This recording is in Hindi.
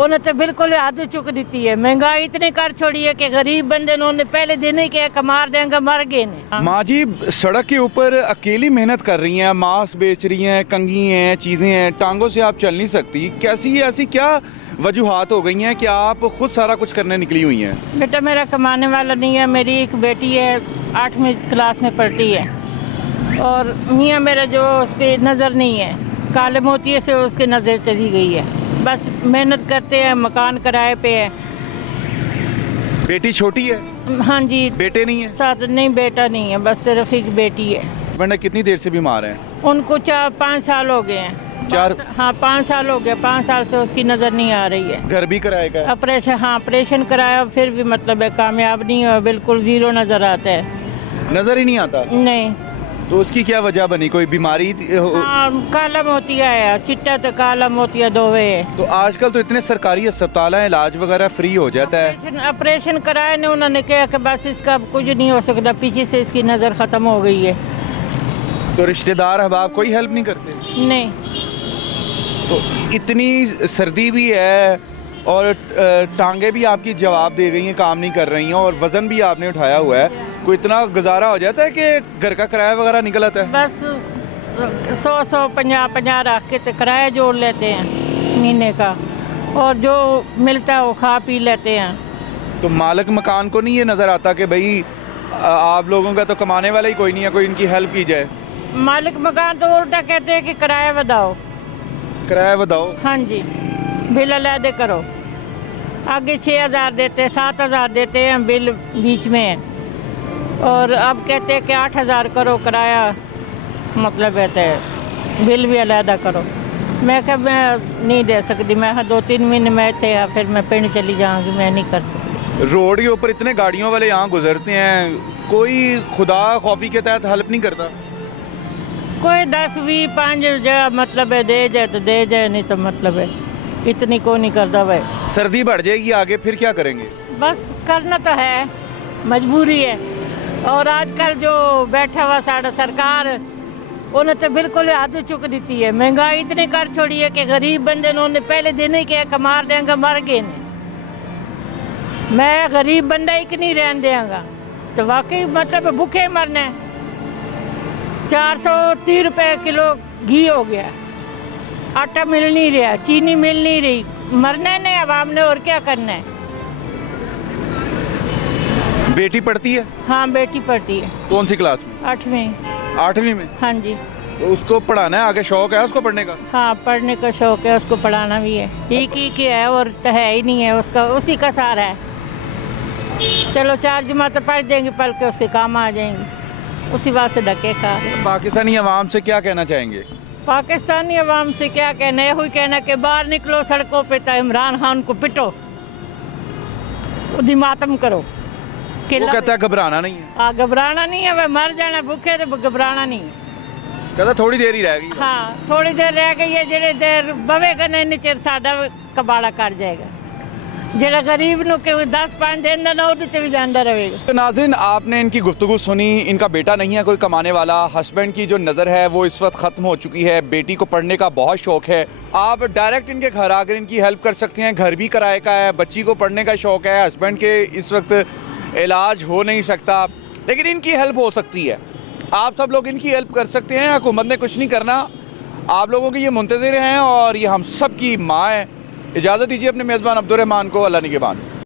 उन्होंने तो बिल्कुल हद चुक दी है। महंगाई इतनी कर छोड़ी है कि गरीब बंदे उन्होंने पहले दिन ही क्या कमार देंगे, मर गए ने। माँ जी सड़क के ऊपर अकेली मेहनत कर रही हैं, मांस बेच रही हैं, कंघी हैं, चीज़ें हैं, टांगों से आप चल नहीं सकती। कैसी ऐसी क्या वजूहात हो गई हैं कि आप खुद सारा कुछ करने निकली हुई हैं? बेटा मेरा कमाने वाला नहीं है। मेरी एक बेटी है 8वीं क्लास में पढ़ती है, और मियाँ मेरा जो उसकी नज़र नहीं है, काले मोतिये से उसकी नज़र चली गई है। बस मेहनत करते हैं, मकान किराए पे है। बेटी छोटी है? हाँ जी। बेटे नहीं है? साथ नहीं, बेटा नहीं है, बस सिर्फ एक बेटी है। वरना कितनी देर से बीमार हैं? उनको 4-5 साल हो गए हैं। 4? हाँ 5 साल हो गए। 5 साल से उसकी नज़र नहीं आ रही है। घर भी कराएगा? ऑपरेशन, हाँ ऑपरेशन कराया, फिर भी मतलब है कामयाब नहीं हुआ, बिल्कुल ज़ीरो नज़र आता है। नज़र ही नहीं आता? नहीं। तो उसकी क्या वजह बनी? कोई बीमारी हाँ काला मोतिया है, चिट्टा तो काला मोतिया दोवे है। तो आजकल तो इतने सरकारी अस्पताल हैं, इलाज वगैरह फ्री हो जाता है। ऑपरेशन कराया ने, उन्होंने कहा कि बस इसका कुछ नहीं हो सकता, पीछे से इसकी नज़र ख़त्म हो गई है। तो रिश्तेदार अहबाब कोई हेल्प नहीं करते? नहीं। तो इतनी सर्दी भी है और टांगे भी आपकी जवाब दे गई हैं, काम नहीं कर रही हैं, और वज़न भी आपने उठाया हुआ है। कोई इतना गुजारा हो जाता है कि घर का किराया वगैरह निकल आता है? बस 100 50 रख के तो किराया जोड़ लेते हैं महीने का, और जो मिलता है वो खा पी लेते हैं। तो मालिक मकान को नहीं ये नज़र आता कि भाई आप लोगों का तो कमाने वाला ही कोई नहीं है, कोई इनकी हेल्प की जाए? मालिक मकान तो उल्टा कहते हैं कि किराया बढ़ाओ। किराया बताओ? हाँ जी, बिल अलग करो। आगे 6000 देते, 7000 देते हैं, बिल बीच में है, और अब कहते हैं कि 8000 करो किराया, मतलब कहते हैं बिल भी अलग करो। मैं कहा मैं नहीं दे सकती, मैं 2-3 महीने में थे, फिर मैं पिंड चली जाऊंगी, मैं नहीं कर सकती। रोड के ऊपर इतने गाड़ियों वाले यहाँ गुजरते हैं, कोई खुदा खौफी के तहत हेल्प नहीं करता? कोई 10-20-5 जगह मतलब है दे जाए तो दे जाए, नहीं तो मतलब है इतनी को नहीं करता भाई। सर्दी बढ़ जाएगी आगे, फिर क्या करेंगे? बस करना तो है, मजबूरी है। और आजकल जो बैठा हुआ सारा सरकार, उन्होंने तो बिल्कुल हद चुक दी है। महंगाई इतनी कर छोड़ी है कि गरीब बंदे उन्होंने पहले दिन ही क्या कमार देंगे, मर गए ने। मैं गरीब बंदा एक नहीं रहने देंगा तो वाकई मतलब भूखे मरना है। 430 रुपये किलो घी हो गया, आटा मिल नहीं रहा, चीनी मिल नहीं रही, मरना है ना आवाम ने, और क्या करना है। बेटी पढ़ती है? हाँ बेटी पढ़ती है। कौन सी क्लास में? 8वीं में? हाँ जी। तो उसको पढ़ाना है, आगे शौक है उसको पढ़ने का? हाँ पढ़ने का शौक है, उसको पढ़ाना भी है। एक ही है और तो है ही नहीं है उसका, उसी का सहारा है। चलो 4 जमात पढ़ देंगे, पढ़ के उसके काम आ जाएंगे, उसी बात से धक्के खा। पाकिस्तानी अवाम से क्या कहना चाहेंगे? पाकिस्तानी अवाम से क्या कहना है, यही कहना कि बाहर निकलो सड़कों पे, तो इमरान खान को पिटो, उदी मातम करो। वो कहता है घबराना नहीं है। हाँ घबराना नहीं है, वह मर जाना भूखे, तो घबराना नहीं है। कहता थोड़ी देर ही रह गई। हाँ थोड़ी देर रह गई है, जेड़े देर बवेगा नहीं चिर साडा कबाड़ा कर जाएगा। जेड़ा गरीब नु के 10-5 दिन ना उद च भी जांदा रहेगा। तो नाज़रीन आपने इनकी गुफ्तगू सुनी। इनका बेटा नहीं है कोई कमाने वाला, हस्बैंड की जो नज़र है वो इस वक्त ख़त्म हो चुकी है, बेटी को पढ़ने का बहुत शौक है। आप डायरेक्ट इनके घर आकर इनकी हेल्प कर सकते हैं, घर भी किराए का है, बच्ची को पढ़ने का शौक है, हस्बैंड के इस वक्त इलाज हो नहीं सकता, लेकिन इनकी हेल्प हो सकती है। आप सब लोग इनकी हेल्प कर सकते हैं, हुकूमत ने कुछ नहीं करना, आप लोगों के ये मुंतज़िर हैं और ये हम सब की माँ है। इजाज़त दीजिए अपने मेज़बान अब्दुल रहमान को, अल्लाह निगहबान।